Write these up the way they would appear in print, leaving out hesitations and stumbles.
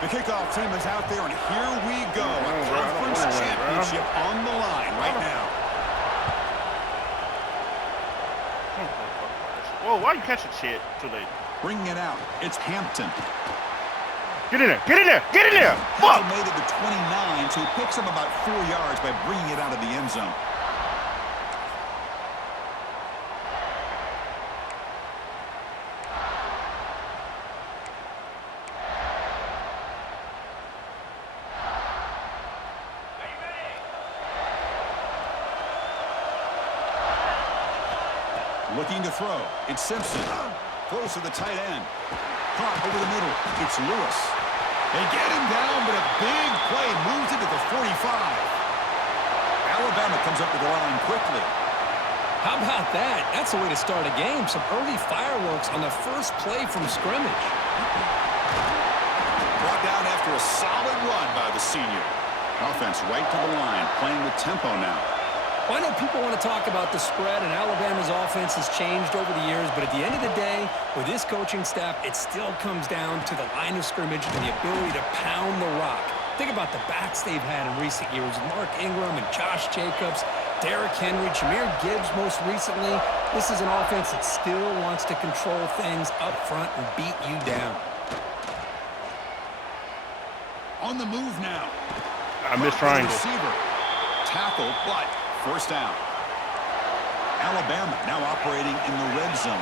The kickoff team is out there, and here we go. A conference championship on the line right now. Whoa, why are you catching shit too late? Bringing it out, it's Hampton. Get in there, get in there, get in there! Fuck! Hampton made it to 29, so he picks up about 4 yards by bringing it out of the end zone. Looking to throw. It's Simpson. Throws to the tight end. Caught over the middle. It's Lewis. They get him down, but a big play moves it to the 45. Alabama comes up to the line quickly. How about that? That's the way to start a game. Some early fireworks on the first play from scrimmage. Brought down after a solid run by the senior. Offense right to the line, playing with tempo now. Well, I know people want to talk about the spread, and Alabama's offense has changed over the years, but at the end of the day, with this coaching staff, it still comes down to the line of scrimmage and the ability to pound the rock. Think about the backs they've had in recent years. Mark Ingram and Josh Jacobs, Derrick Henry, Jahmyr Gibbs most recently. This is an offense that still wants to control things up front and beat you down. On the move now. I missed triangle. Receiver. Tackle, but first down. Alabama now operating in the red zone.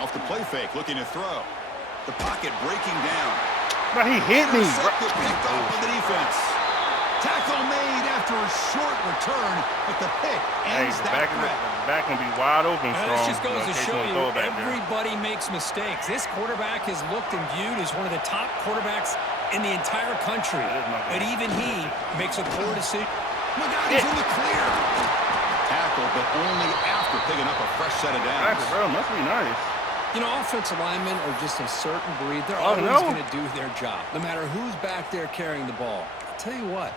Off the play fake, looking to throw. The pocket breaking down. But he hit me. Picked off by the defense. Tackle made after a short return, but the pick ends that threat. The back gonna be wide open strong. This just goes to show you, everybody makes mistakes. This quarterback is looked and viewed as one of the top quarterbacks in the entire country. But even he makes a poor decision. Look out, he's in the clear. Tackle, but only after picking up a fresh set of downs. Bro, must be nice. You know, offensive linemen are just a certain breed. They're always going to do their job, no matter who's back there carrying the ball. I'll tell you what,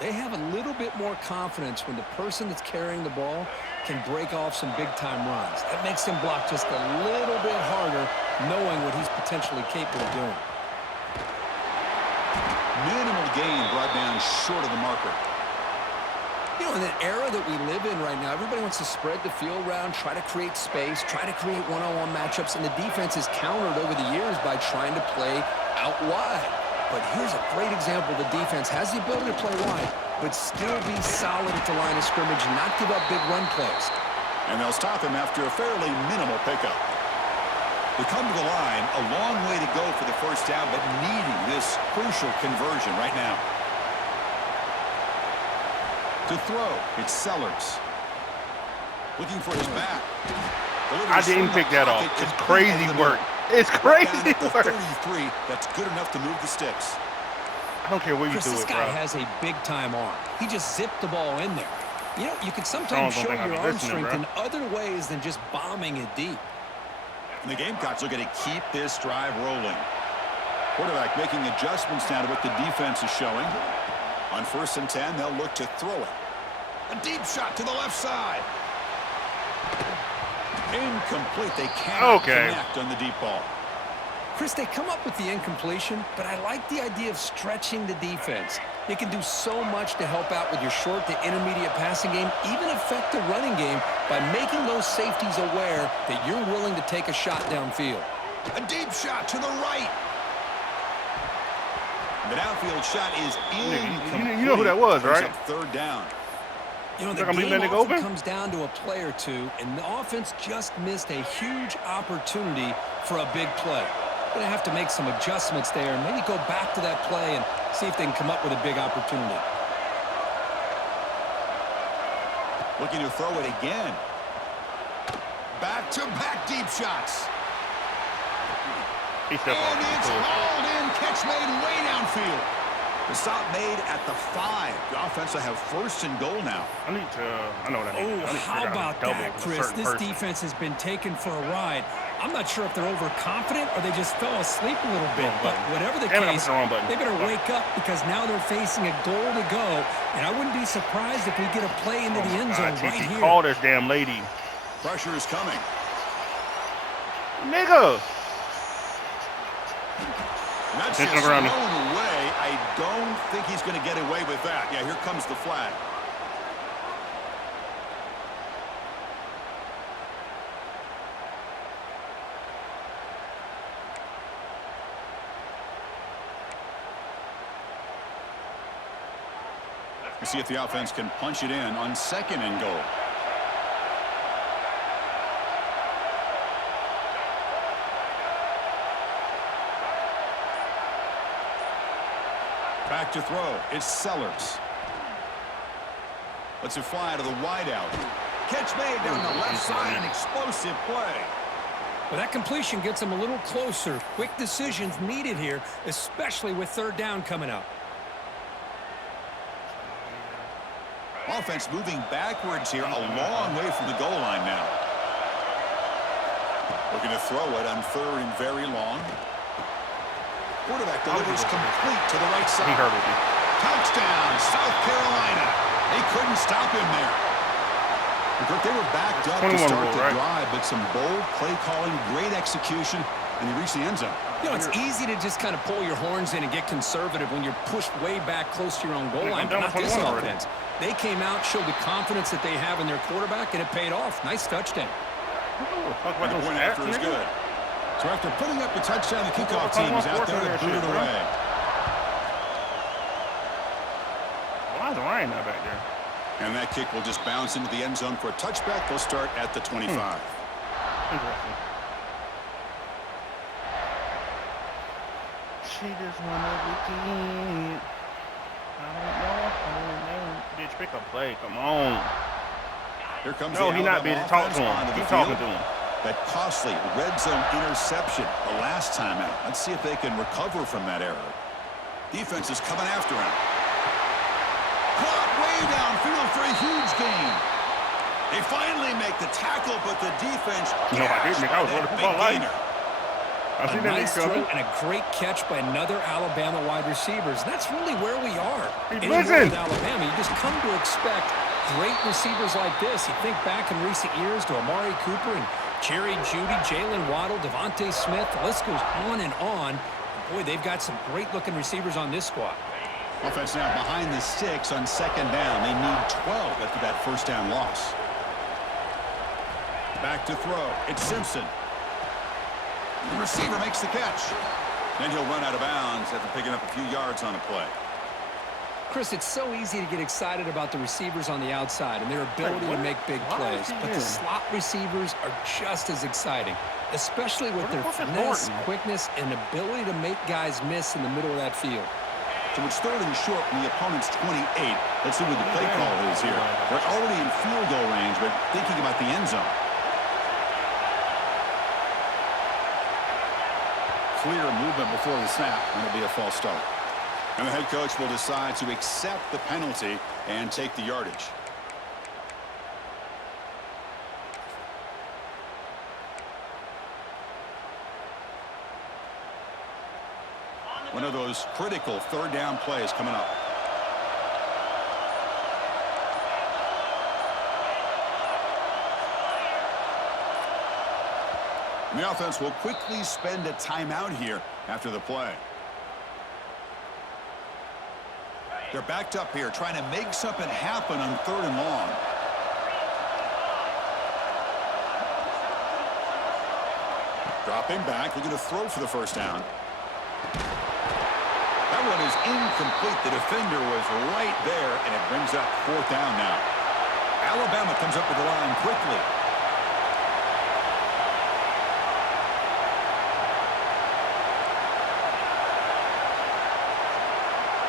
they have a little bit more confidence when the person that's carrying the ball can break off some big-time runs. That makes them block just a little bit harder, knowing what he's potentially capable of doing. Minimal gain brought down short of the marker. You know, in the era that we live in right now, everybody wants to spread the field around, try to create space, try to create one-on-one matchups, and the defense is countered over the years by trying to play out wide. But here's a great example. The defense has the ability to play wide, but still be solid at the line of scrimmage and not give up big run plays. And they'll stop him after a fairly minimal pickup. They come to the line, a long way to go for the first down, but needing this crucial conversion right now. To throw, it's Sellers. Looking for his back. I didn't pick that off. It's crazy work. It's crazy work. 33, that's good enough to move the sticks. I don't care where you do this it, guy bro. has a big-time arm. He just zipped the ball in there. You know, you can sometimes show your arm strength in other ways than just bombing it deep. And the Gamecocks looking to keep this drive rolling. Quarterback making adjustments now to what the defense is showing. On 1st and 10, they'll look to throw it. A deep shot to the left side. Incomplete. They cannot connect on the deep ball. Chris, they come up with the incompletion, but I like the idea of stretching the defense. You can do so much to help out with your short to intermediate passing game, even affect the running game by making those safeties aware that you're willing to take a shot downfield. A deep shot to the right. The downfield shot is incomplete. You know who that was, right? 3rd down. You know, the game often comes down to a play or two, and the offense just missed a huge opportunity for a big play. Going to have to make some adjustments there and maybe go back to that play and see if they can come up with a big opportunity. Looking to throw it again. Back-to-back deep shots. And it's hauled in. Catch made way downfield. The stop made at the 5. The offense will have first and goal now. I know what I need. Oh, how about that, Chris? This defense has been taken for a ride. I'm not sure if they're overconfident or they just fell asleep a little bit. But whatever the case, they better wake up because now they're facing a goal to go. And I wouldn't be surprised if we get a play into the end zone right here. Call this damn lady. Pressure is coming. Nigga. That's just thrown away. I don't think he's going to get away with that. Yeah, here comes the flag. We'll see if the offense can punch it in on second and goal. Back to throw. It's Sellers. Lets it fly to the wideout. Catch made down the left side. An explosive play. Well, that completion gets them a little closer. Quick decisions needed here, especially with third down coming up. Offense moving backwards here, a long way from the goal line now. Looking to throw it on third and very long. Quarterback delivers complete to the right side. He heard it. Touchdown, South Carolina. They couldn't stop him there. They were backed up to start the drive, but some bold play calling, great execution, and they reached the end zone. You know, it's easy to just kind of pull your horns in and get conservative when you're pushed way back close to your own goal line, but not this offense. They came out, showed the confidence that they have in their quarterback, and it paid off. Nice touchdown. And the point after is good. So after putting up a touchdown, the kickoff team is out there to boot it away. Why is Ryan not back there? And that kick will just bounce into the end zone for a touchback. They'll start at the 25. Interesting. She just wanna weekend. I don't know. Bitch, pick up play. Come on. Here comes no, he's not, bitch. Talk to him. Keep talking to him. That costly red zone interception the last time out. Let's see if they can recover from that error. Defense is coming after him. Caught way downfield for a huge gain. They finally make the tackle, but the defense. No, I didn't. I was running for my life. A nice throw and a great catch by another Alabama wide receivers. That's really where we are. Anywhere with Alabama, you just come to expect great receivers like this. You think back in recent years to Amari Cooper and Jerry Jeudy, Jalen Waddle, Devontae Smith. The list goes on and on. Boy, they've got some great-looking receivers on this squad. Offense now behind the 6 on second down. They need 12 after that first down loss. Back to throw. It's Simpson. The receiver makes the catch. Then he'll run out of bounds after picking up a few yards on a play. Chris, it's so easy to get excited about the receivers on the outside and their ability to make big plays. But the slot receivers are just as exciting, especially with their finesse, quickness, and ability to make guys miss in the middle of that field. So it's third and short from the opponent's 28. Let's see what the play call is here. They're already in field goal range, but thinking about the end zone. Clear movement before the snap, and it'll be a false start. And the head coach will decide to accept the penalty and take the yardage. One of those critical third down plays coming up. And the offense will quickly spend a timeout here after the play. They're backed up here trying to make something happen on third and long. Dropping back, looking to throw for the first down. That one is incomplete. The defender was right there, and it brings up fourth down now. Alabama comes up with the line quickly.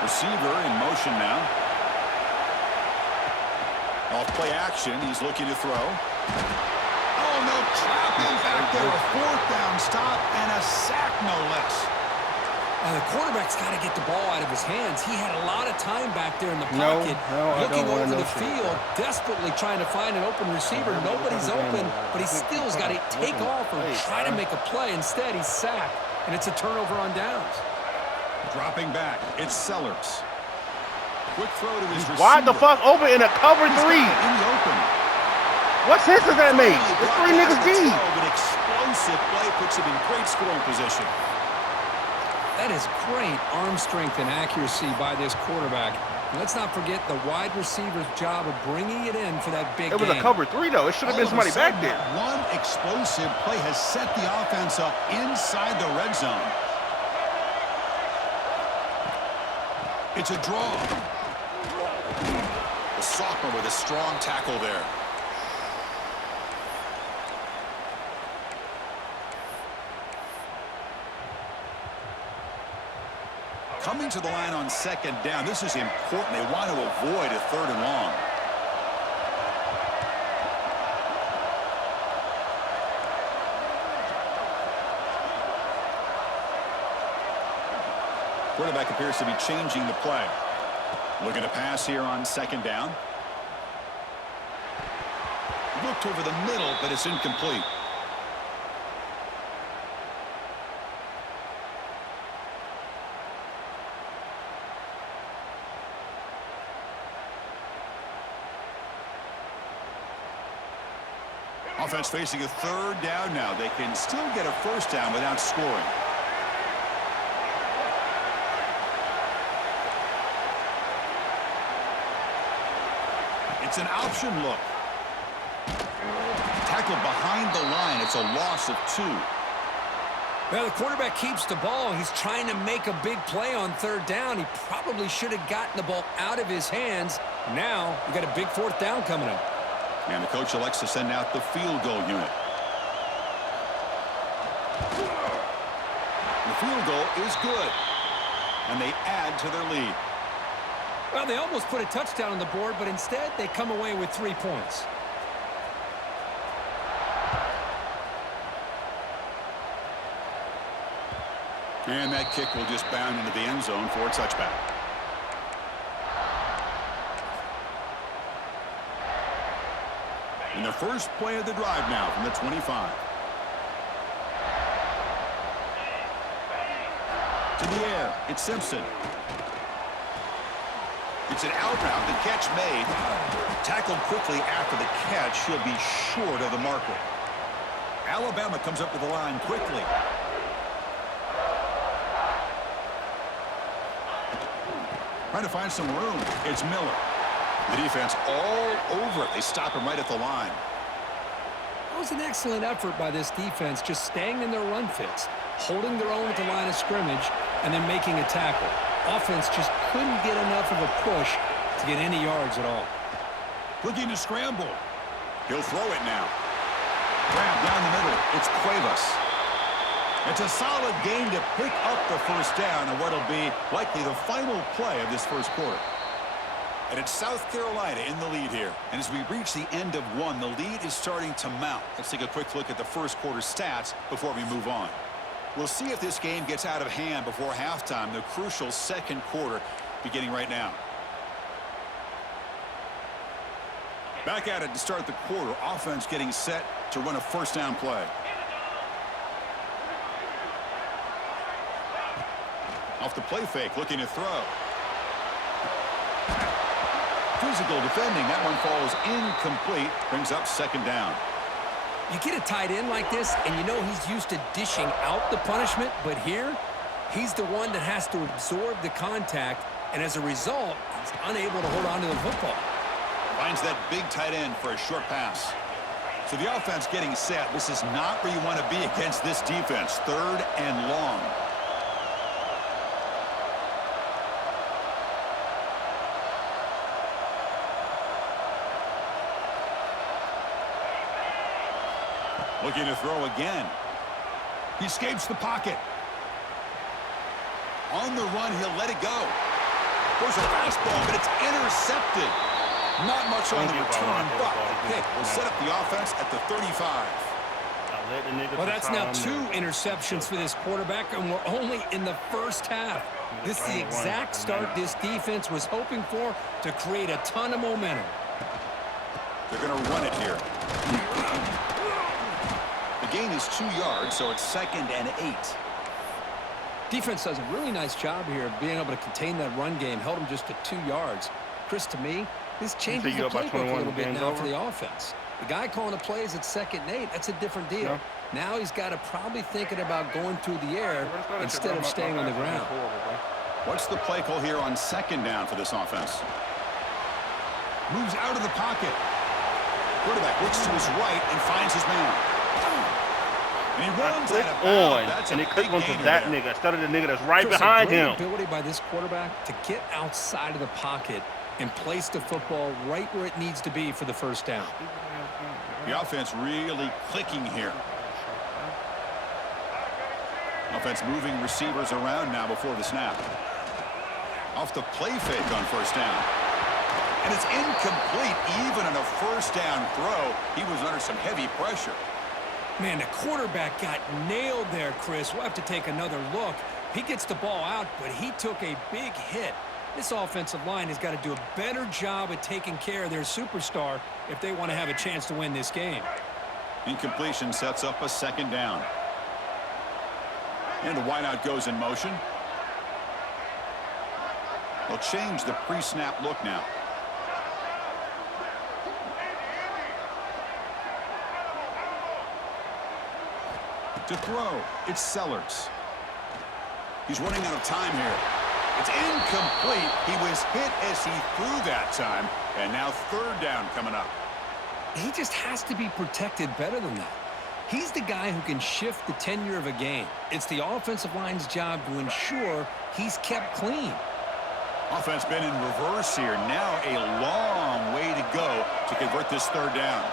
Receiver in motion now. Off play action. He's looking to throw. Oh, no, trapping back there. A fourth down stop and a sack, no less. Now, the quarterback's got to get the ball out of his hands. He had a lot of time back there in the No, pocket, I looking don't want over no the shit, field, bro. desperately trying to find an open receiver. Nobody's open, but he still's got to take off or try to make a play. Instead, he's sacked, and it's a turnover on downs. Dropping back, it's Sellers. Quick throw to his receiver. Wide the fuck open in a cover He's three. got it in the open. What sense does that make? It's three niggas deep. An explosive play puts him in great scoring position. That is great arm strength and accuracy by this quarterback. And let's not forget the wide receiver's job of bringing it in for that big It was a game. cover three, though. It should have been somebody back there. One explosive play has set the offense up inside the red zone. It's a draw. The sophomore with a strong tackle there. Coming to the line on second down. This is important. They want to avoid a 3rd and long. Quarterback appears to be changing the play. Looking to pass here on second down. Looked over the middle, but it's incomplete. Offense facing a 3rd down now. They can still get a 1st down without scoring. It's an option look. Tackled behind the line. It's a loss of 2. Well, the quarterback keeps the ball. He's trying to make a big play on 3rd down. He probably should have gotten the ball out of his hands. Now, we got a big 4th down coming up. And the coach elects to send out the field goal unit. The field goal is good. And they add to their lead. Well, they almost put a touchdown on the board, but instead they come away with 3 points. And that kick will just bound into the end zone for a touchback. And the first play of the drive now from the 25. To the air, it's Simpson. It's an out route, the catch made. Tackled quickly after the catch. He'll be short of the marker. Alabama comes up to the line quickly. Trying to find some room. It's Miller. The defense all over it. They stop him right at the line. That was an excellent effort by this defense, just staying in their run fits, holding their own at the line of scrimmage, and then making a tackle. Offense just couldn't get enough of a push to get any yards at all. Looking to scramble. He'll throw it now. Grab down the middle. It's Cuevas. It's a solid gain to pick up the 1st down and what'll be likely the final play of this 1st quarter. And it's South Carolina in the lead here. And as we reach the end of 1, the lead is starting to mount. Let's take a quick look at the 1st quarter stats before we move on. We'll see if this game gets out of hand before halftime, the crucial 2nd quarter beginning right now. Back at it to start the quarter. Offense getting set to run a 1st down play. Off the play fake, looking to throw. Physical defending. That one falls incomplete. Brings up 2nd down. You get a tight end like this, and you know he's used to dishing out the punishment, but here, he's the one that has to absorb the contact, and as a result, he's unable to hold on to the football. Finds that big tight end for a short pass. So the offense getting set. This is not where you want to be against this defense. 3rd and long. Looking to throw again. He escapes the pocket. On the run, he'll let it go. There's a fastball, but it's intercepted. Not much on the return, but the pick will set up the offense at the 35. Let the nigga Well, that's now decide 2 on that. interceptions for this quarterback, and we're only in the first half. This is the exact start this defense was hoping for to create a ton of momentum. They're going to run it here. The gain is 2 yards, so it's 2nd and 8. Defense does a really nice job here of being able to contain that run game, held them just to 2 yards. Chris, to me, this changes the you up by playbook a 21, little bit game's now for over? the offense. The guy calling the plays at 2nd and 8, that's a different deal. No. Now he's got to probably thinking about going through the air instead of staying on the ground. What's the play call here on 2nd down for this offense? Moves out of the pocket. Quarterback looks to his right and finds his man. And he runs Click out of bounds. on, That's and a he clicked big onto gainer that there. nigga instead of the nigga that's right Chris, behind a great him. ability by this quarterback to get outside of the pocket and place the football right where it needs to be for the first down. The offense really clicking here. Offense moving receivers around now before the snap. Off the play fake on 1st down. And it's incomplete even on a 1st down throw. He was under some heavy pressure. Man, the quarterback got nailed there, Chris. We'll have to take another look. He gets the ball out, but he took a big hit. This offensive line has got to do a better job at taking care of their superstar if they want to have a chance to win this game. Incompletion sets up a 2nd down. And the wideout goes in motion. They'll change the pre-snap look now. To throw, it's Sellers. He's running out of time here. It's incomplete. He was hit as he threw that time. And now 3rd down coming up. He just has to be protected better than that. He's the guy who can shift the tenure of a game. It's the offensive line's job to ensure he's kept clean. Offense been in reverse here. Now a long way to go to convert this 3rd down.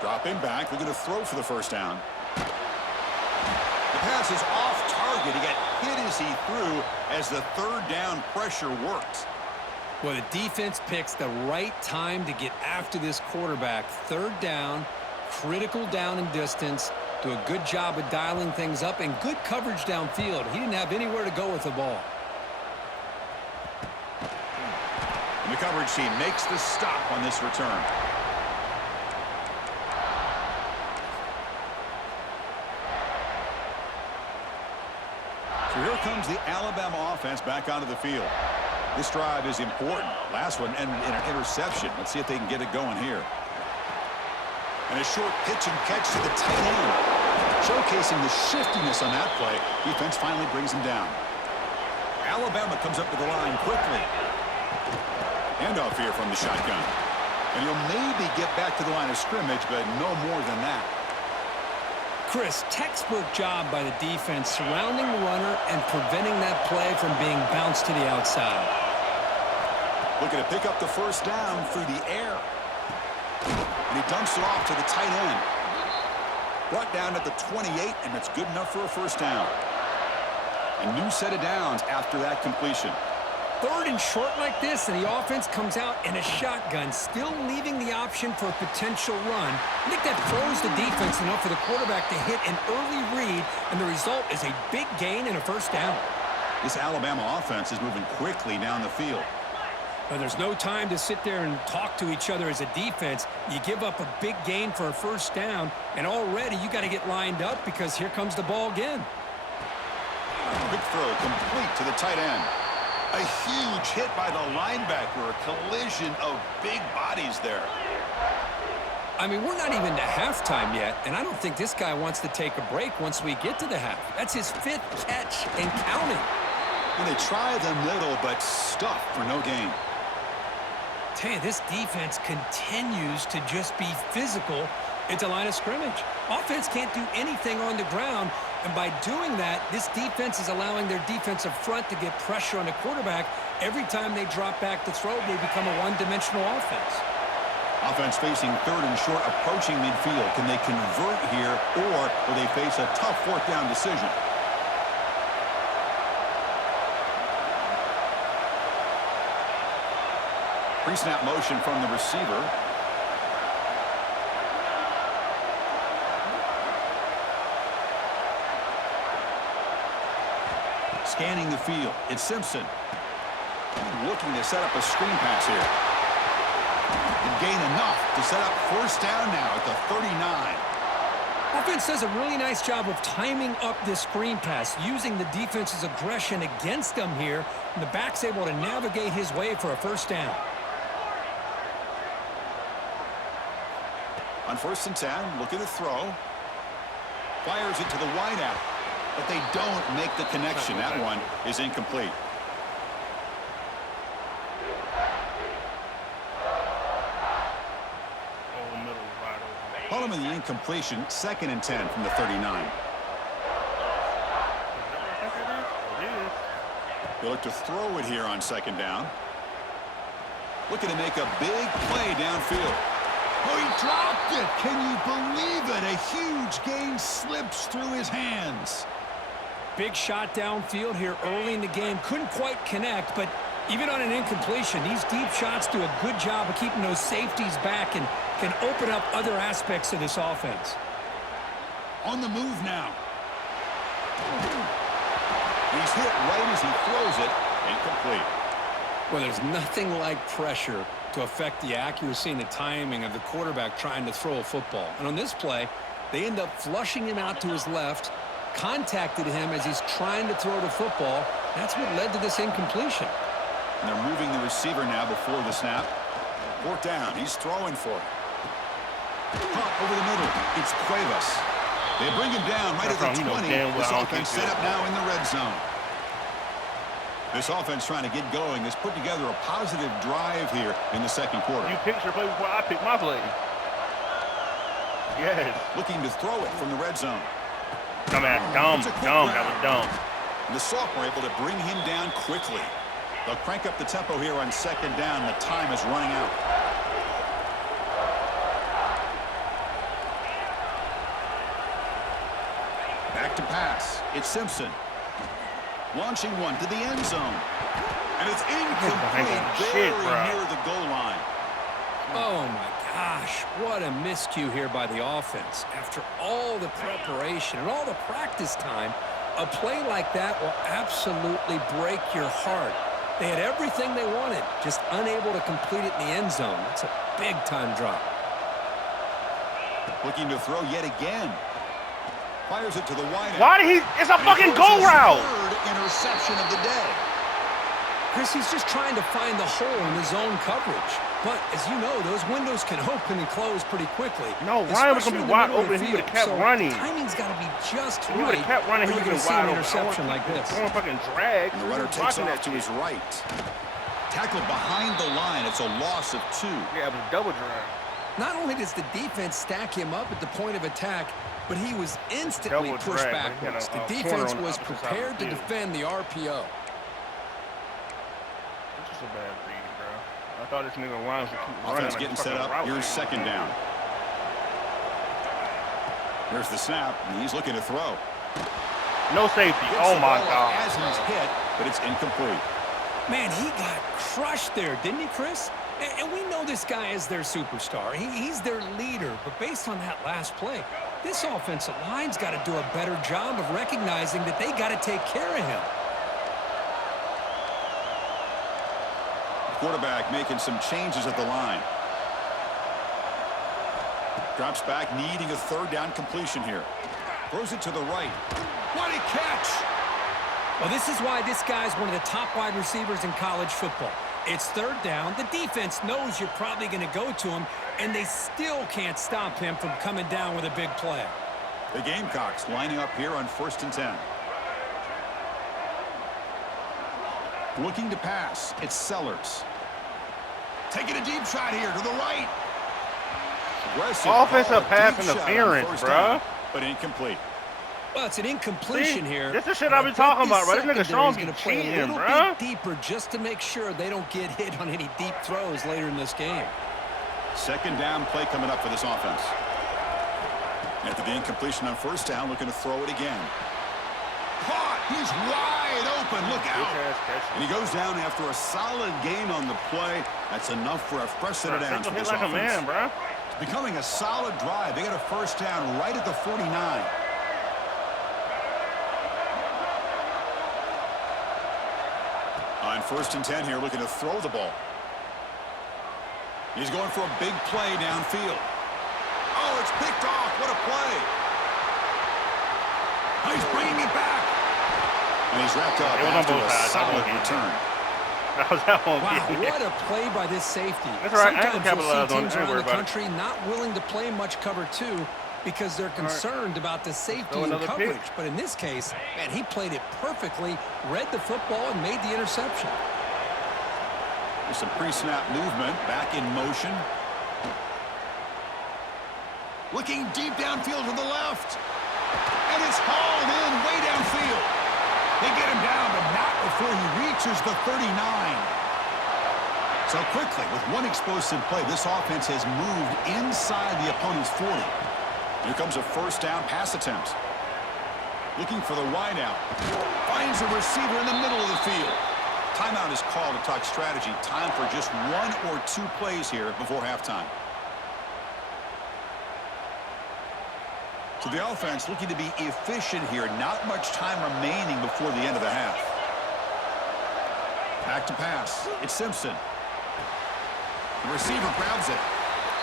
Dropping back. They're going to throw for the 1st down. The pass is off target. He got hit as he threw as the 3rd down pressure worked. Well, the defense picks the right time to get after this quarterback. 3rd down, critical down and distance. Do a good job of dialing things up and good coverage downfield. He didn't have anywhere to go with the ball. And the coverage team makes the stop on this return. So here comes the Alabama offense back onto the field. This drive is important. Last one ended in an interception. Let's see if they can get it going here. And a short pitch and catch to the tight end. Showcasing the shiftiness on that play. Defense finally brings him down. Alabama comes up to the line quickly. Handoff here from the shotgun. And he'll maybe get back to the line of scrimmage, but no more than that. Chris, textbook job by the defense surrounding the runner and preventing that play from being bounced to the outside. Looking to pick up the 1st down through the air. And he dumps it off to the tight end. Brought down at the 28, and it's good enough for a 1st down. A new set of downs after that completion. 3rd and short like this, and the offense comes out in a shotgun, still leaving the option for a potential run. I think that throws the defense enough for the quarterback to hit an early read, and the result is a big gain and a 1st down. This Alabama offense is moving quickly down the field. Well, there's no time to sit there and talk to each other as a defense. You give up a big gain for a 1st down, and already you got to get lined up because here comes the ball again. Quick throw complete to the tight end. A huge hit by the linebacker. A collision of big bodies there. I mean, we're not even to halftime yet, and I don't think this guy wants to take a break once we get to the half. That's his 5th catch and counting. And they try the middle, but stuffed for no gain. Tell you, this defense continues to just be physical at the line of scrimmage. Offense can't do anything on the ground, and by doing that, this defense is allowing their defensive front to get pressure on the quarterback. Every time they drop back to throw, they become a one-dimensional offense. Offense facing 3rd and short, approaching midfield. Can they convert here, or will they face a tough 4th down decision? Pre-snap motion from the receiver. Scanning the field. It's Simpson. Looking to set up a screen pass here. And gain enough to set up first down now at the 39. Offense does a really nice job of timing up this screen pass, using the defense's aggression against them here, and the back's able to navigate his way for a first down. On 1st and 10, look at the throw. Fires it to the wideout, but they don't make the connection. That one is incomplete. Following the incompletion, 2nd and 10 from the 39. They look to throw it here on 2nd down. Looking to make a big play downfield. Oh, he dropped it! Can you believe it? A huge gain slips through his hands. Big shot downfield here early in the game. Couldn't quite connect, but even on an incompletion, these deep shots do a good job of keeping those safeties back and can open up other aspects of this offense. On the move now. He's hit right as he throws it. Incomplete. Well, there's nothing like pressure to affect the accuracy and the timing of the quarterback trying to throw a football. And on this play, they end up flushing him out to his left, contacted him as he's trying to throw the football. That's what led to this incompletion. And they're moving the receiver now before the snap. 4th down. He's throwing for it. Caught over the middle. It's Cuevas. They bring him down right at the 20. This offense set up now in the red zone. This offense trying to get going has put together a positive drive here in the 2nd quarter. You picked your play before I picked my play. Yes. Looking to throw it from the red zone. Dumb. That was dumb. And the sophomore able to bring him down quickly. They'll crank up the tempo here on 2nd down. The time is running out. Back to pass. It's Simpson. Launching one to the end zone. And it's incomplete. Very near the goal line. Oh, my gosh. What a miscue here by the offense. After all the preparation and all the practice time, a play like that will absolutely break your heart. They had everything they wanted, just unable to complete it in the end zone. It's a big-time drop. Looking to throw yet again. Fires it to the wideout. Why did he? It's a fucking go route. Third interception of the day. Chris, he's just trying to find the hole in his zone coverage. But as you know, those windows can open and close pretty quickly. No, Ryan was going to be wide open. He would have kept running. Timing's got to be just right. He would have kept running. He would have been wide open. Interception like this. Throwing fucking drag. And the runner takes off to his right. Tackled behind the line. It's a loss of 2. Yeah, it was a double drag. Not only does the defense stack him up at the point of attack, but he was instantly pushed backwards. The defense was prepared to defend the RPO. This is a bad read, bro. I thought this nigga Ryan would keep running. Offense getting set up. Here's 2nd down. Here's the snap, and he's looking to throw. No safety. Oh, my God. As he's hit, but it's incomplete. Man, he got crushed there, didn't he, Chris? And we know this guy is their superstar. He's their leader. But based on that last play, this offensive line's got to do a better job of recognizing that they got to take care of him. Quarterback making some changes at the line. Drops back, needing a 3rd down completion here. Throws it to the right. What a catch! Well, this is why this guy's one of the top wide receivers in college football. It's 3rd down. The defense knows you're probably going to go to him, and they still can't stop him from coming down with a big play. The Gamecocks lining up here on 1st and 10. Looking to pass. It's Sellers. Taking a deep shot here to the right. Aggressive offensive pass interference, bro. But incomplete. Well, it's an incompletion here. This is shit I've been talking about, bro. This nigga Sean be cheating, bro. Deeper just to make sure they don't get hit on any deep throws later in this game. 2nd down play coming up for this offense. After the incompletion on 1st down, looking to throw it again. Caught. He's wide wide open. Look out. And he goes down after a solid gain on the play. That's enough for a fresh set of downs for this like offense. a man, bro. It's becoming a solid drive. They got a first down right at the 49. On 1st and 10 here, looking to throw the ball. He's going for a big play downfield. Oh, it's picked off. What a play. Oh, he's bringing it back. And he's wrapped up after a solid return. Wow, what a play by this safety. That's right. Sometimes you'll see teams around the country not willing to play much cover 2 because they're concerned about the safety and coverage. But in this case, man, he played it perfectly, read the football, and made the interception. There's some pre-snap movement, back in motion. Looking deep downfield to the left. And it's hauled in way downfield. They get him down, but not before he reaches the 39. So quickly, with one explosive play, this offense has moved inside the opponent's 40. Here comes a first down pass attempt. Looking for the wideout. Finds a receiver in the middle of the field. Timeout is called to talk strategy. Time for just 1 or 2 plays here before halftime. So the offense looking to be efficient here. Not much time remaining before the end of the half. Back to pass. It's Simpson. The receiver grabs it.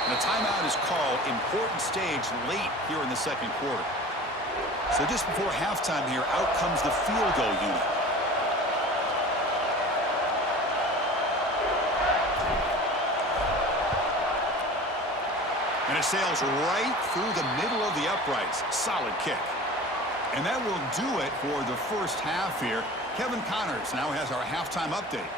And a timeout is called. Important stage late here in the second quarter. So just before halftime here, out comes the field goal unit. And it sails right through the middle of the uprights. Solid kick. And that will do it for the first half here. Kevin Connors now has our halftime update.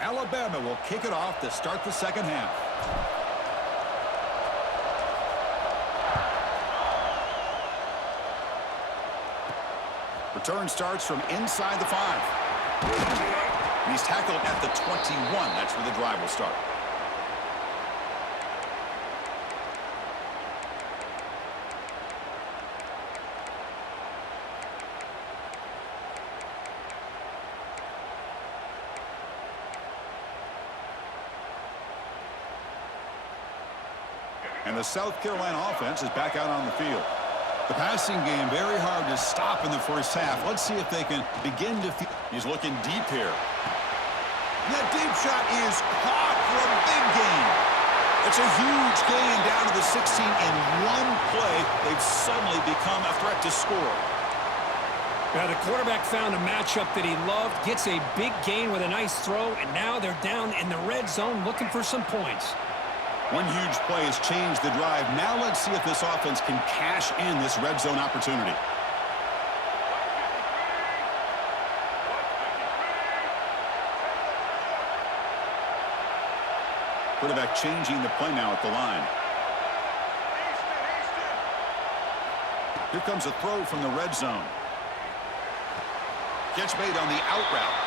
Alabama will kick it off to start the second half. Return starts from inside the 5. And he's tackled at the 21. That's where the drive will start. And the South Carolina offense is back out on the field. The passing game very hard to stop in the first half. Let's see if they can begin to... He's looking deep here. And that deep shot is caught for a big gain. It's a huge gain down to the 16 in one play. They've suddenly become a threat to score. Now the quarterback found a matchup that he loved, gets a big gain with a nice throw, and now they're down in the red zone looking for some points. One huge play has changed the drive. Now let's see if this offense can cash in this red zone opportunity. Quarterback changing the play now at the line. Here comes a throw from the red zone. Catch made on the out route.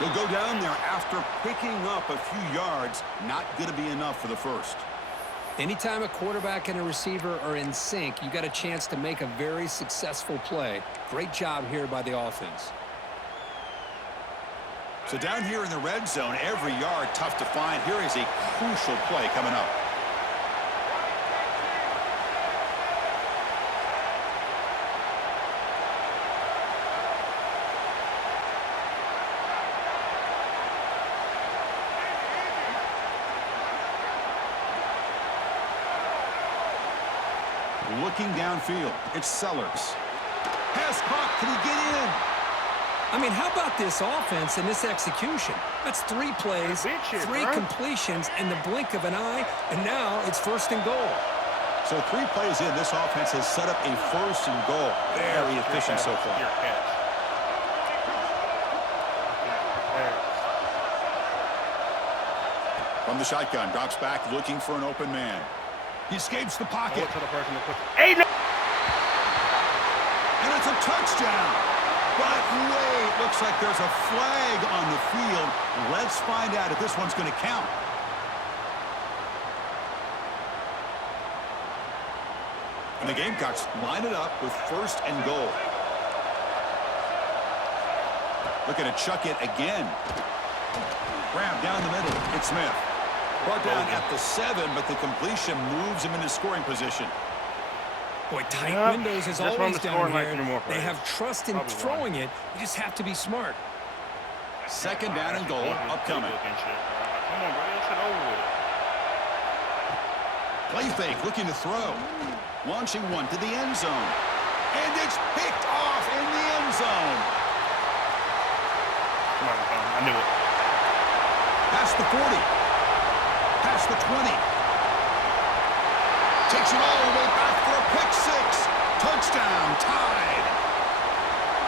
He'll go down there after picking up a few yards. Not going to be enough for the first. Anytime a quarterback and a receiver are in sync, you got a chance to make a very successful play. Great job here by the offense. So down here in the red zone, every yard tough to find. Here is a crucial play coming up. Looking downfield, it's Sellers. Pass caught, can he get in? I mean, how about this offense and this execution? That's 3 plays, 3 completions in the blink of an eye, and now it's first and goal. So 3 plays in, this offense has set up a first and goal. Very efficient so far. From the shotgun, drops back looking for an open man. He escapes the pocket. Hey, no. And it's a touchdown. But wait, looks like there's a flag on the field. Let's find out if this one's going to count. And the Gamecocks line it up with 1st and goal. Looking to chuck it again. Grab down the middle. It's Smith. Brought down at the 7, but the completion moves him into scoring position. Boy, tight windows is Just always run the down scoring here. like 3 more They plays. have trust in Probably throwing it. You just have to be smart. 2nd down and goal upcoming. Come on, bro. That shit over with. Play fake, looking to throw. Launching one to the end zone. And it's picked off in the end zone. Come on, I knew it. Past the 40. Past the 20. Takes it all the way back for a pick 6. Touchdown, tied.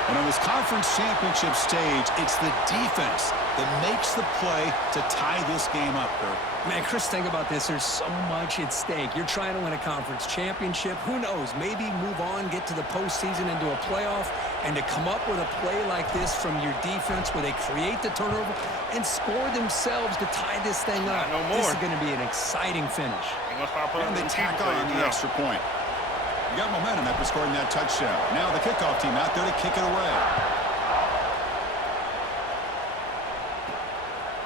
And on this conference championship stage, it's the defense that makes the play to tie this game up, Kirk. Man, Chris, think about this. There's so much at stake. You're trying to win a conference championship. Who knows? Maybe move on, get to the postseason, into a playoff. And to come up with a play like this from your defense where they create the turnover and score themselves to tie this thing up. No more. This is going to be an exciting finish. And they tack on the extra point. You got momentum after scoring that touchdown. Now the kickoff team out there to kick it away.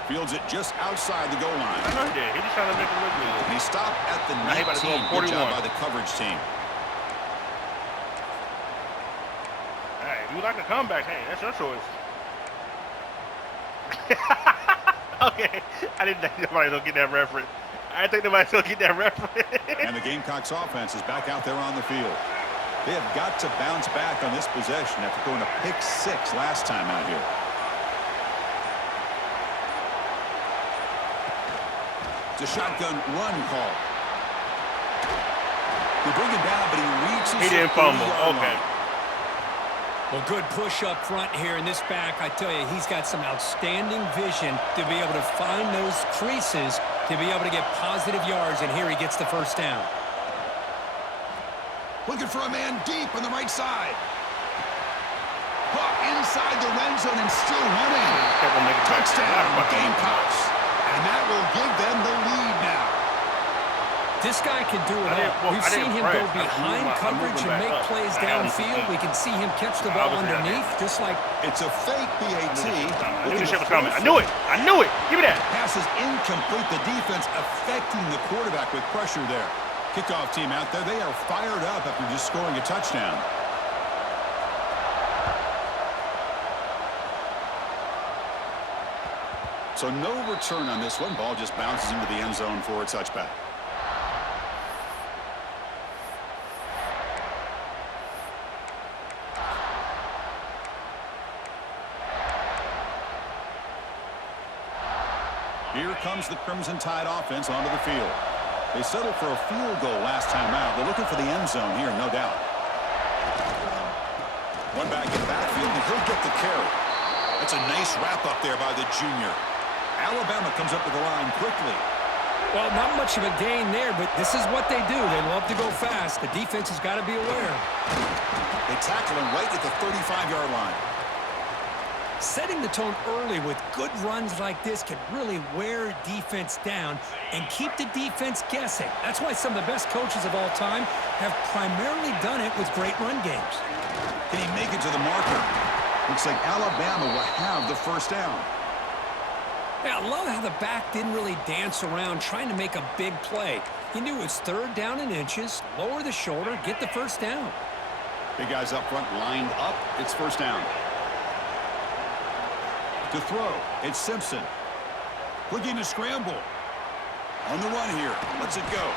Fields it just outside the goal line. I know he did. He just trying to make it look good. And he stopped at the Now he about to go 19. Good 41. job by the coverage team. Hey, if you like a comeback, hey, that's your choice. Okay, I didn't think nobody will get that reference. I didn't think nobody's going to get that reference. And the Gamecocks offense is back out there on the field. They have got to bounce back on this possession after throwing a pick 6 last time out here. It's a shotgun run call. They bring him down, but he reaches. He didn't the fumble. 30-yard Okay. line. Well, good push up front here in this back. I tell you, he's got some outstanding vision to be able to find those creases, to be able to get positive yards, and here he gets the first down. Looking for a man deep on the right side. Caught inside the end zone and still running. Touchdown, Gamecocks. And that will give them the lead now. This guy can do it all. We've seen him go behind coverage and make plays downfield. We can see him catch the ball underneath, just like... It's a fake PAT. I knew the shit was coming. I knew it. I knew it. Give me that. Pass is incomplete. The defense affecting the quarterback with pressure there. Kickoff team out there. They are fired up after just scoring a touchdown. So no return on this one. Ball just bounces into the end zone for a touchback. Here comes the Crimson Tide offense onto the field. They settled for a field goal last time out. They're looking for the end zone here, no doubt. One back in backfield, and he'll get the carry. That's a nice wrap up there by the junior. Alabama comes up with the line quickly. Well, not much of a gain there, but this is what they do. They love to go fast. The defense has got to be aware. They tackle him right at the 35-yard line. Setting the tone early with good runs like this can really wear defense down and keep the defense guessing. That's why some of the best coaches of all time have primarily done it with great run games. Can he make it to the marker? Looks like Alabama will have the first down. Yeah, I love how the back didn't really dance around trying to make a big play. He knew it was 3rd down and inches, lower the shoulder, get the first down. Big guys up front lined up. It's first down. To throw, it's Simpson. Looking to scramble. On the run here. Lets it go.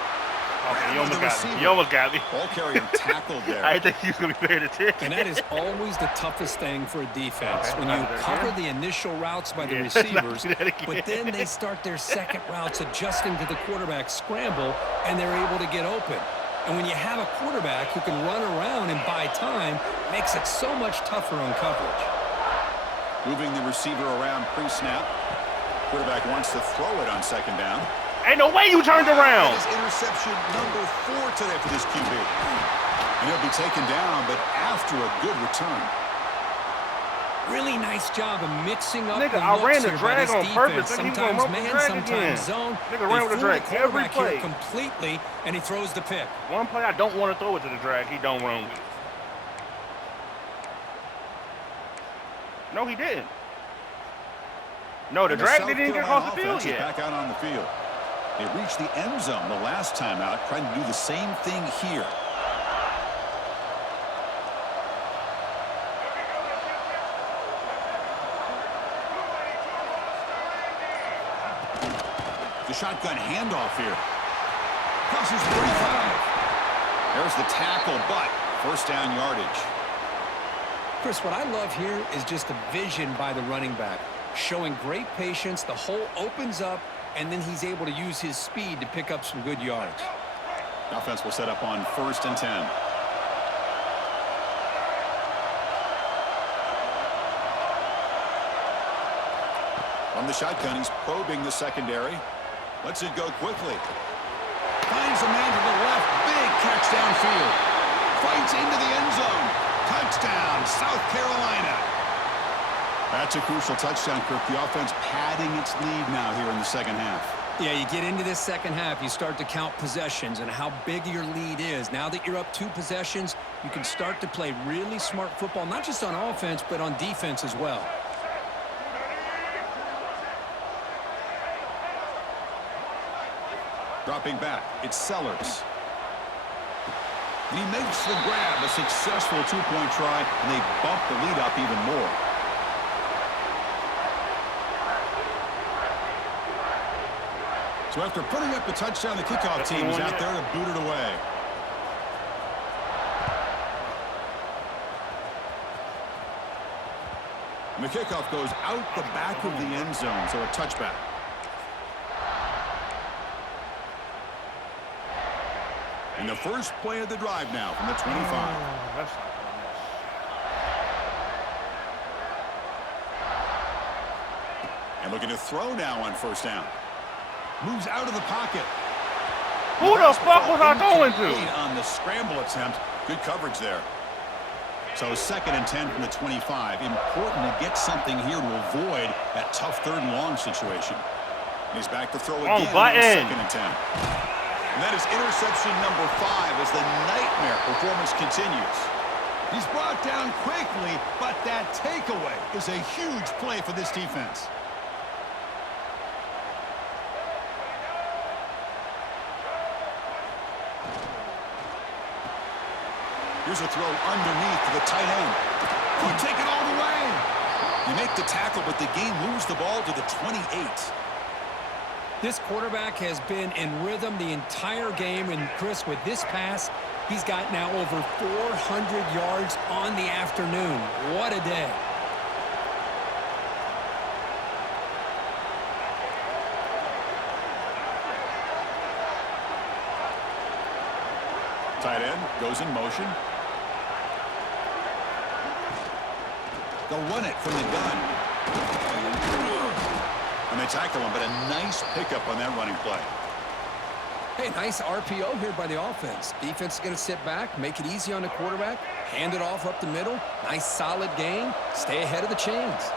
Okay, you almost got me. You almost got me. Ball carrier tackled there. I didn't think he was going to be paying attention. And that is always the toughest thing for a defense. Okay, when you not there cover again. the initial routes by the Yeah, receivers, not that again. but then they start their second routes adjusting to the quarterback scramble, and they're able to get open. And when you have a quarterback who can run around and buy time, it makes it so much tougher on coverage. Moving the receiver around pre-snap. Quarterback wants to throw it on second down. Ain't no way you turned around. That is interception number 4 today for this QB. And he'll be taken down, but after a good return. Really nice job of mixing up Nigga, the I looks ran the here by drag this on purpose. defense. Nigga, he Sometimes gonna run with the man, drag sometimes again. zone. Nigga They ran with the fool drag every quarterback here play. completely, and he throws the pick. One play I don't want to throw it to the drag, he don't run with it. No, he didn't. No, the drag didn't even get across the field yet. Back out on the field. They reached the end zone the last time out, trying to do the same thing here. The shotgun handoff here. Crosses 35. There's the tackle, but first down yardage. Chris, what I love here is just the vision by the running back. Showing great patience, the hole opens up, and then he's able to use his speed to pick up some good yards. Offense will set up on 1st and 10. From the shotgun, he's probing the secondary. Lets it go quickly. Finds a man to the left. Big catch downfield. Fights into the end zone. Touchdown, South Carolina. That's a crucial touchdown, Kirk. The offense padding its lead now here in the second half. Yeah, you get into this second half, you start to count possessions and how big your lead is. Now that you're up 2 possessions, you can start to play really smart football, not just on offense, but on defense as well. Dropping back, it's Sellers. And he makes the grab, a successful 2-point try, and they bump the lead up even more. So after putting up the touchdown, the kickoff team is out there to boot it away. And the kickoff goes out the back of the end zone, so a touchback. And the first play of the drive now from the 25. That's not And looking to throw now on first down. Moves out of the pocket. Who the fuck was I going to? On the scramble attempt. Good coverage there. So 2nd and 10 from the 25. Important to get something here to avoid that tough 3rd and long situation. And he's back to throw again on 2nd and 10. And that is interception number 5 as the nightmare performance continues. He's brought down quickly, but that takeaway is a huge play for this defense. Here's a throw underneath to the tight end. Could take it all the way. You make the tackle, but the game moves the ball to the 28. This quarterback has been in rhythm the entire game, and Chris, with this pass, he's got now over 400 yards on the afternoon. What a day. Tight end goes in motion. They'll run it from the gun. And they tackle him, but a nice pickup on that running play. Hey, nice RPO here by the offense. Defense is going to sit back, make it easy on the quarterback, hand it off up the middle. Nice solid game. Stay ahead of the chains.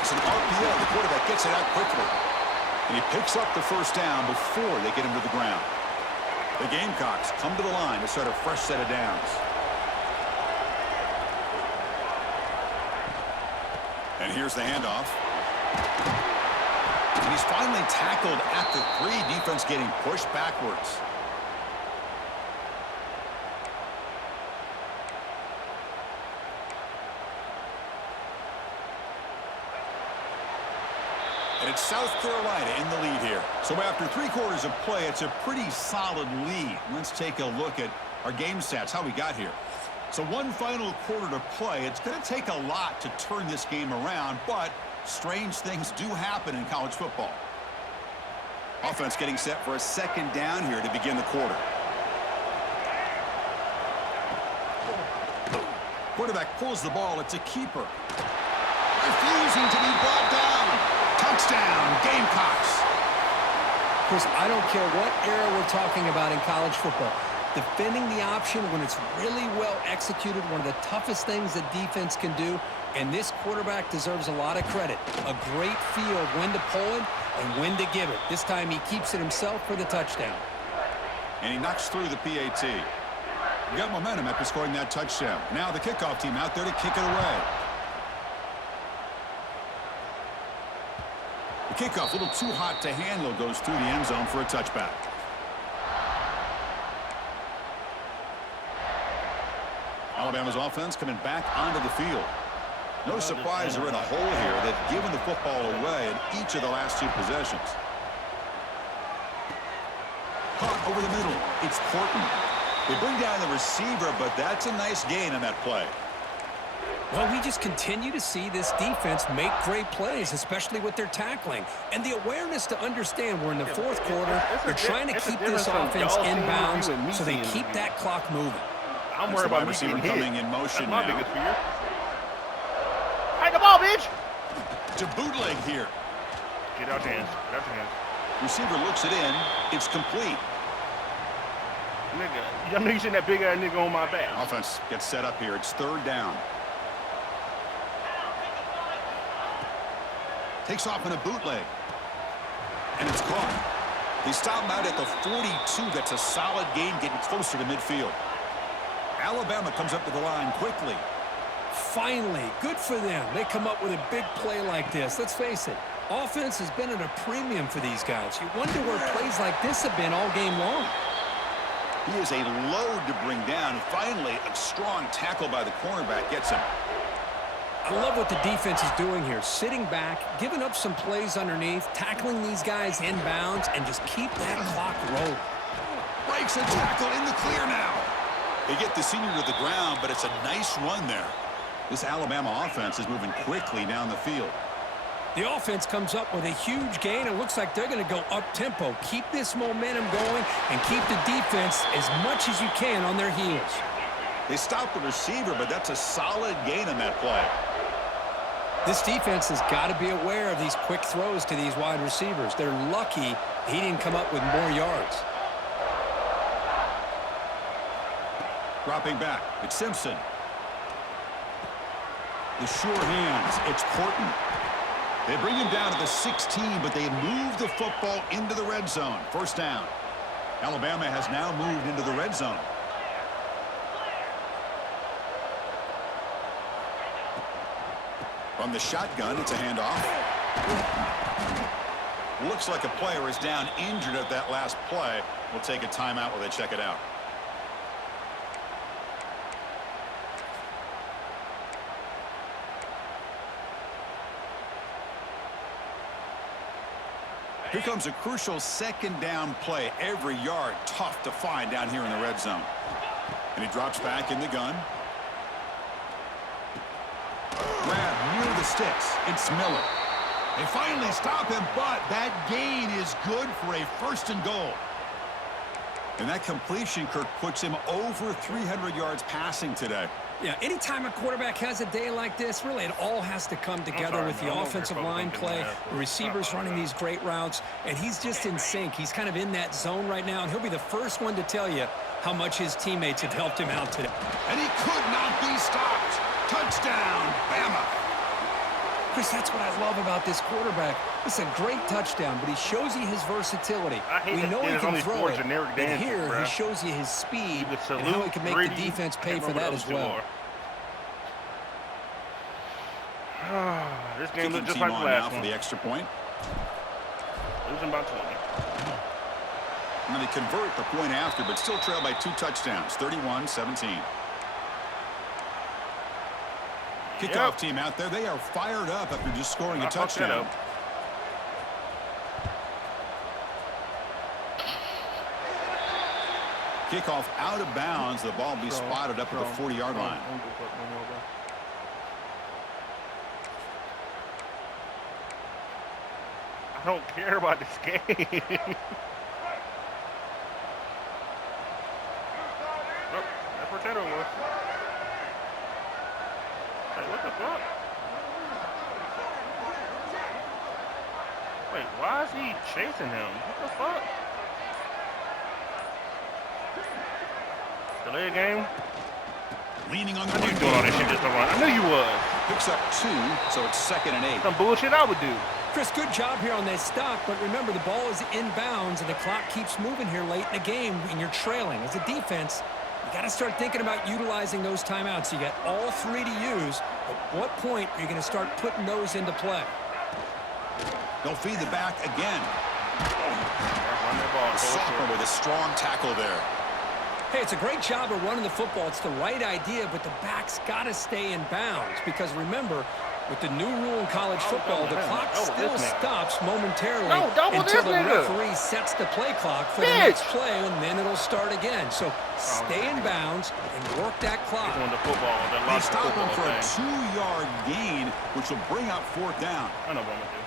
It's an RPO. The quarterback gets it out quickly. And he picks up the first down before they get him to the ground. The Gamecocks come to the line to start a fresh set of downs. And here's the handoff. And he's finally tackled at the 3. Defense getting pushed backwards. And it's South Carolina in the lead here. So after 3 quarters of play, it's a pretty solid lead. Let's take a look at our game stats, how we got here. So 1 final quarter to play. It's going to take a lot to turn this game around, but strange things do happen in college football. Offense getting set for a 2nd down here to begin the quarter. Quarterback pulls the ball. It's a keeper. Refusing to be Chris, I don't care what era we're talking about in college football. Defending the option when it's really well executed, one of the toughest things that defense can do, and this quarterback deserves a lot of credit. A great feel of when to pull it and when to give it. This time he keeps it himself for the touchdown. And he knocks through the PAT. We got momentum after scoring that touchdown. Now the kickoff team out there to kick it away. The kickoff, a little too hot to handle, goes through the end zone for a touchback. Alabama's offense coming back onto the field. No surprise they're in a hole here. They've given the football away in each of the last two possessions. Caught over the middle. It's Horton. They bring down the receiver, but that's a nice gain on that play. Well, we just continue to see this defense make great plays, especially with their tackling. And the awareness to understand we're in the fourth quarter. They're trying to keep this offense in bounds so they keep that clock moving. I'm worried about receiver coming in motion now. now. Hide the ball, bitch! To bootleg here. Get out your hands. Get out your hands. Receiver looks it in. It's complete. Nigga, I know you seen that big ass nigga on my back. Offense gets set up here. It's third down. Takes off in a bootleg. And it's caught. They stop him out at the 42. That's a solid gain, getting closer to midfield. Alabama comes up to the line quickly. Finally, good for them. They come up with a big play like this. Let's face it, offense has been at a premium for these guys. You wonder where plays like this have been all game long. He is a load to bring down. And finally, a strong tackle by the cornerback gets him. I love what the defense is doing here. Sitting back, giving up some plays underneath, tackling these guys in bounds, and just keep that clock rolling. Breaks a tackle in the clear now. They get the senior to the ground, but it's a nice run there. This Alabama offense is moving quickly down the field. The offense comes up with a huge gain. It looks like they're going to go up-tempo. Keep this momentum going and keep the defense as much as you can on their heels. They stop the receiver, but that's a solid gain on that play. This defense has got to be aware of these quick throws to these wide receivers. They're lucky he didn't come up with more yards. Dropping back, it's Simpson. The sure hands, it's Horton. They bring him down to the 16, but they move the football into the red zone. First down. Alabama has now moved into the red zone. From the shotgun, it's a handoff. Looks like a player is down injured at that last play. We'll take a timeout while they check it out. Here comes a crucial second down play. Every yard tough to find down here in the red zone. And he drops back in the gun. Grab near the sticks. It's Miller. They finally stop him, but that gain is good for a first and goal. And that completion, Kirk, puts him over 300 yards passing today. Yeah, anytime a quarterback has a day like this, really it all has to come together with the offensive line play, the receivers running these great routes, and he's just in sync. He's kind of in that zone right now, and he'll be the first one to tell you how much his teammates have helped him out today. And he could not be stopped. Touchdown, Bama. Chris, that's what I love about this quarterback. It's a great touchdown, but he shows you his versatility. We know he can throw it, and here he shows you his speed and how he can make the defense pay for that as well. This game looks just like the last one. For the extra point. Losing by 20. And they convert the point after, but still trail by 2 touchdowns, 31-17. Kickoff team out there. They are fired up after just scoring a touchdown. Kickoff out of bounds. The ball will be spotted up at the 40-yard line. I don't care about this game. Oh, that's where Tato was. Hey, what the fuck? Wait, why is he chasing him? What the fuck? Delay game? Leaning on the I knew run you doing all game this shit here. just to run. I knew you was. Picks up 2, so it's 2nd and 8. Some bullshit I would do. Chris, good job here on that stop, but remember the ball is inbounds and the clock keeps moving here late in the game and you're trailing. As a defense, you got to start thinking about utilizing those timeouts. You got all 3 to use. At what point are you going to start putting those into play? They'll feed the back again. Run that ball. The sophomore with a strong tackle there. Hey, it's a great job of running the football. It's the right idea, but the back's got to stay in bounds because remember, with the new rule in college football, the clock still stops momentarily until the referee sets the play clock for the next play, and then it'll start again. So stay in bounds and work that clock. He's on the football. They stop him for a 2-yard gain, which will bring up 4th down. I know what I'm going to do.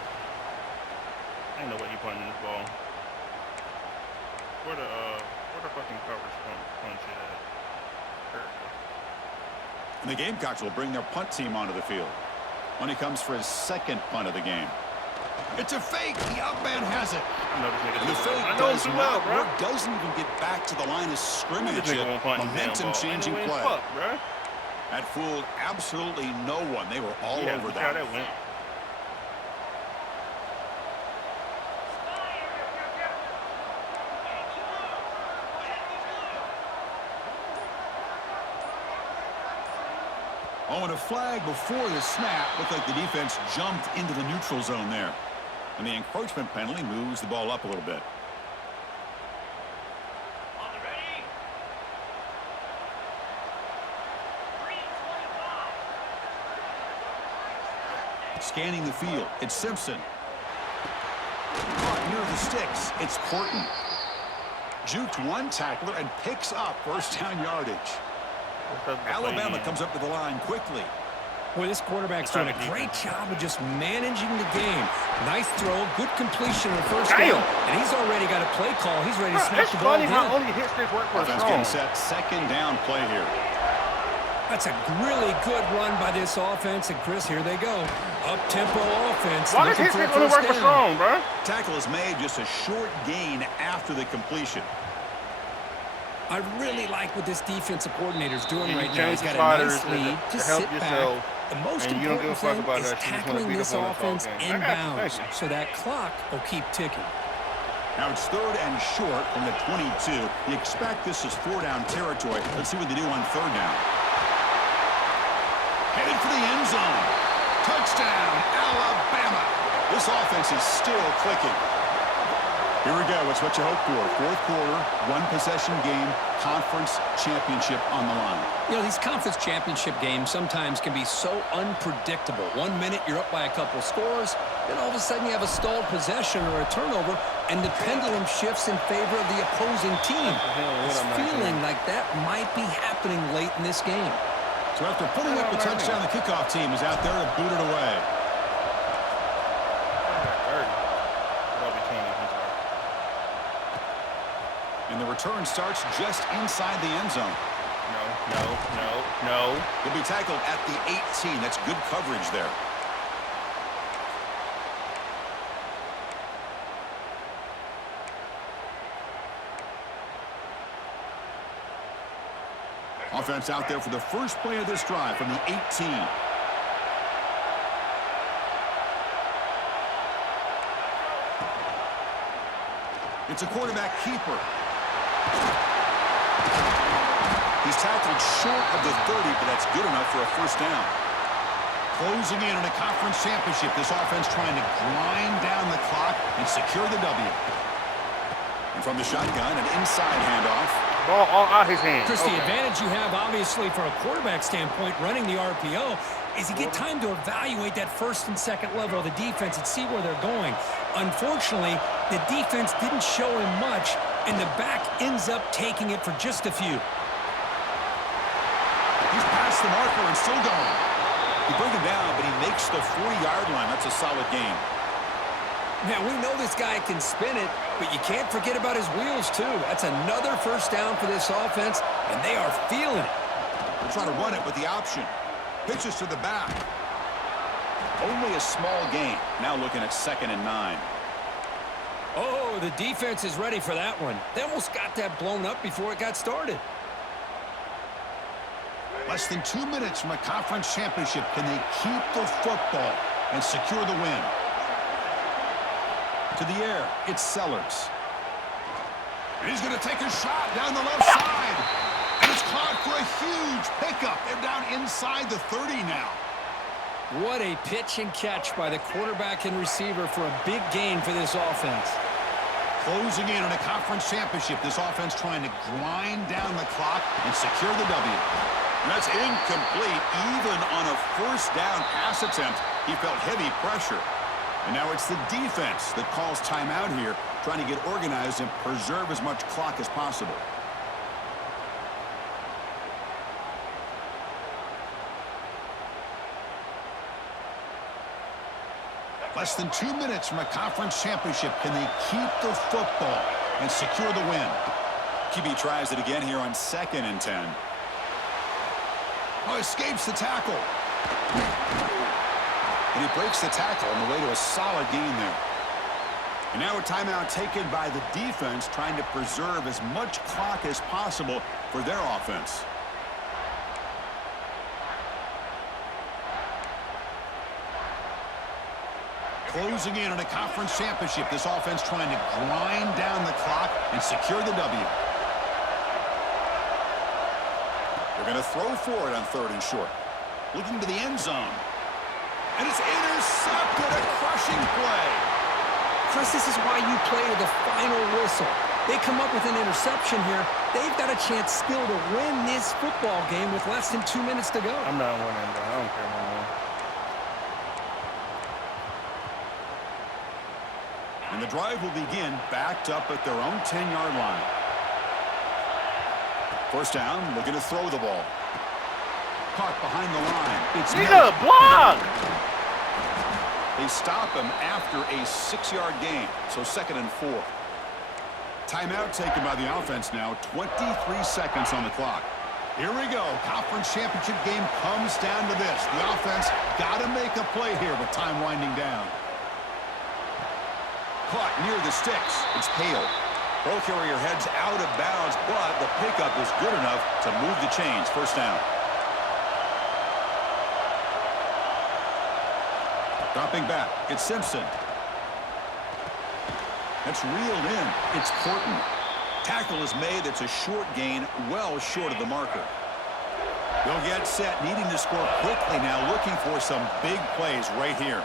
I ain't know what you punting this ball. Where the fucking coverage punch it at? And the Gamecocks will bring their punt team onto the field. When he comes for his 2nd punt of the game. It's a fake. The outman has it. I know this nigga And the too well. fake I know him does too not well, bro. work. Doesn't even get back to the line of scrimmage. This nigga won't punt this damn Momentum ball. changing Ain't no way play. in fuck, bro. That fooled absolutely no one. They were all over look how that. that went. Oh, and a flag before the snap. Looked like the defense jumped into the neutral zone there. And the encroachment penalty moves the ball up a little bit. Scanning the field. It's Simpson. Caught near the sticks. It's Porton. Juked one tackler and picks up 1st down yardage. Alabama comes up to the line quickly. Well, this quarterback's doing a great job of just managing the game. Nice throw, good completion on the 1st down. And he's already got a play call. He's ready to snap the ball It's funny how down. only hits this work for Offense getting set. 2nd down play here. That's a really good run by this offense. And Chris, here they go. Up-tempo offense. Why does his stick only work for strong, bro? Tackle is made, just a short gain after the completion. I really like what this defensive coordinator's doing right now. Change He's the got a sliders nice lead to to help sit yourself, back. The most and you don't give a important fuck thing about is that. You just wanna tackling beat this up on the offense ball game. in I got you. bounds Thank you. so that clock will keep ticking. Now it's 3rd and short from the 22. You expect this is 4-down territory. Let's see what they do on 3rd down. Headed for the end zone. Touchdown, Alabama. This offense is still clicking. Here we go. It's what you hope for. 4th quarter, 1-possession game, conference championship on the line. You know, these conference championship games sometimes can be so unpredictable. 1 minute you're up by a couple scores, then all of a sudden you have a stalled possession or a turnover, and the pendulum shifts in favor of the opposing team. It's feeling like that might be happening late in this game. So after putting up the touchdown, the kickoff team is out there to boot it away. And the return starts just inside the end zone. No. He'll be tackled at the 18. That's good coverage there. Offense out there for the first play of this drive from the 18. It's a quarterback keeper. He's tackled short of the 30, but that's good enough for a 1st down. Closing in on a conference championship, this offense trying to grind down the clock and secure the W. And from the shotgun, an inside handoff. Ball all out his hands. Chris, the advantage you have, obviously, from a quarterback standpoint, running the RPO, is you get time to evaluate that 1st and 2nd level of the defense and see where they're going. Unfortunately, the defense didn't show him much, and the back ends up taking it for just a few. He's past the marker and still going. You bring him down, but he makes the 40-yard line. That's a solid gain. Now, we know this guy can spin it, but you can't forget about his wheels, too. That's another 1st down for this offense, and they are feeling it. They're trying to run it with the option. Pitches to the back. Only a small gain. Now looking at 2nd and 9. Oh, the defense is ready for that one. They almost got that blown up before it got started. Less than 2 minutes from a conference championship. Can they keep the football and secure the win? To the air, it's Sellers. And he's going to take a shot down the left side. And it's caught for a huge pickup. They're down inside the 30 now. What a pitch and catch by the quarterback and receiver for a big gain for this offense. Closing in on a conference championship, this offense trying to grind down the clock and secure the W. And that's incomplete. Even on a first down pass attempt, he felt heavy pressure. And now it's the defense that calls timeout here, trying to get organized and preserve as much clock as possible. Less than 2 minutes from a conference championship. Can they keep the football and secure the win? QB tries it again here on 2nd and 10. Oh, escapes the tackle. And he breaks the tackle on the way to a solid gain there. And now a timeout taken by the defense, trying to preserve as much clock as possible for their offense. Closing in on a conference championship, this offense trying to grind down the clock and secure the W. They're going to throw for it on 3rd and short. Looking to the end zone. And it's intercepted. A crushing play. Chris, this is why you play to the final whistle. They come up with an interception here. They've got a chance still to win this football game with less than 2 minutes to go. I'm not winning, bro. I don't care no more. And the drive will begin backed up at their own 10-yard line. First down, looking to throw the ball. Caught behind the line. It's Nigga, block! They stop him after a 6-yard gain, so 2nd and 4. Timeout taken by the offense now, 23 seconds on the clock. Here we go. Conference championship game comes down to this. The offense got to make a play here with time winding down. Caught near the sticks. It's Hale. Ball carrier heads out of bounds, but the pickup is good enough to move the chains. First down. Dropping back, it's Simpson. That's reeled in. It's Horton. Tackle is made. It's a short gain, well short of the marker. They'll get set, needing to score quickly now, looking for some big plays right here.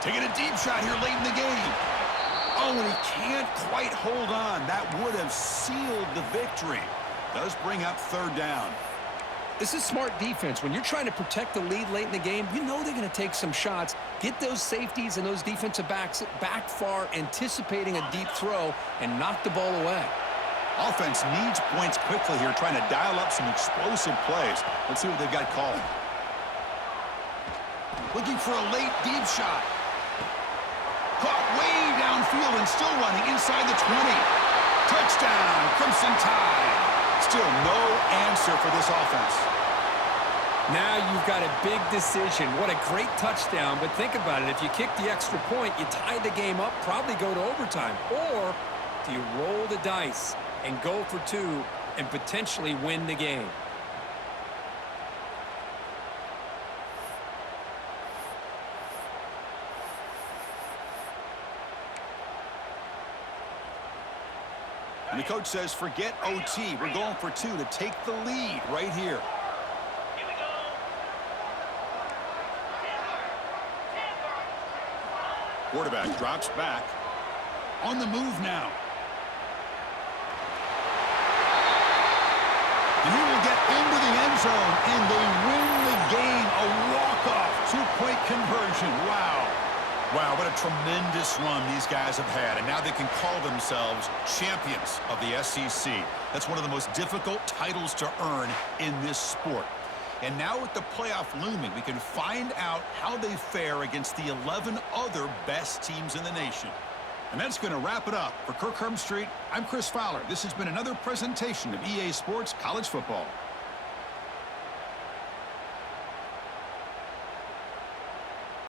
Taking a deep shot here late in the game. Oh, and he can't quite hold on. That would have sealed the victory. Does bring up 3rd down. This is smart defense. When you're trying to protect the lead late in the game, you know they're going to take some shots, get those safeties and those defensive backs back far, anticipating a deep throw, and knock the ball away. Offense needs points quickly here, trying to dial up some explosive plays. Let's see what they've got called. Looking for a late deep shot. Caught way downfield and still running inside the 20. Touchdown, Crimson Tide. Still no answer for this offense. Now you've got a big decision. What a great touchdown, but think about it. If you kick the extra point, you tie the game up, probably go to overtime. Or do you roll the dice and go for 2 and potentially win the game? And the coach says, forget OT. We're going for 2 to take the lead right here. Here we go. Quarterback drops back. On the move now. And he will get into the end zone, and they win the game. A walk-off 2-point conversion. Wow. Wow, what a tremendous run these guys have had. And now they can call themselves champions of the SEC. That's one of the most difficult titles to earn in this sport. And now with the playoff looming, we can find out how they fare against the 11 other best teams in the nation. And that's going to wrap it up. For Kirk Herbstreit, I'm Chris Fowler. This has been another presentation of EA Sports College Football.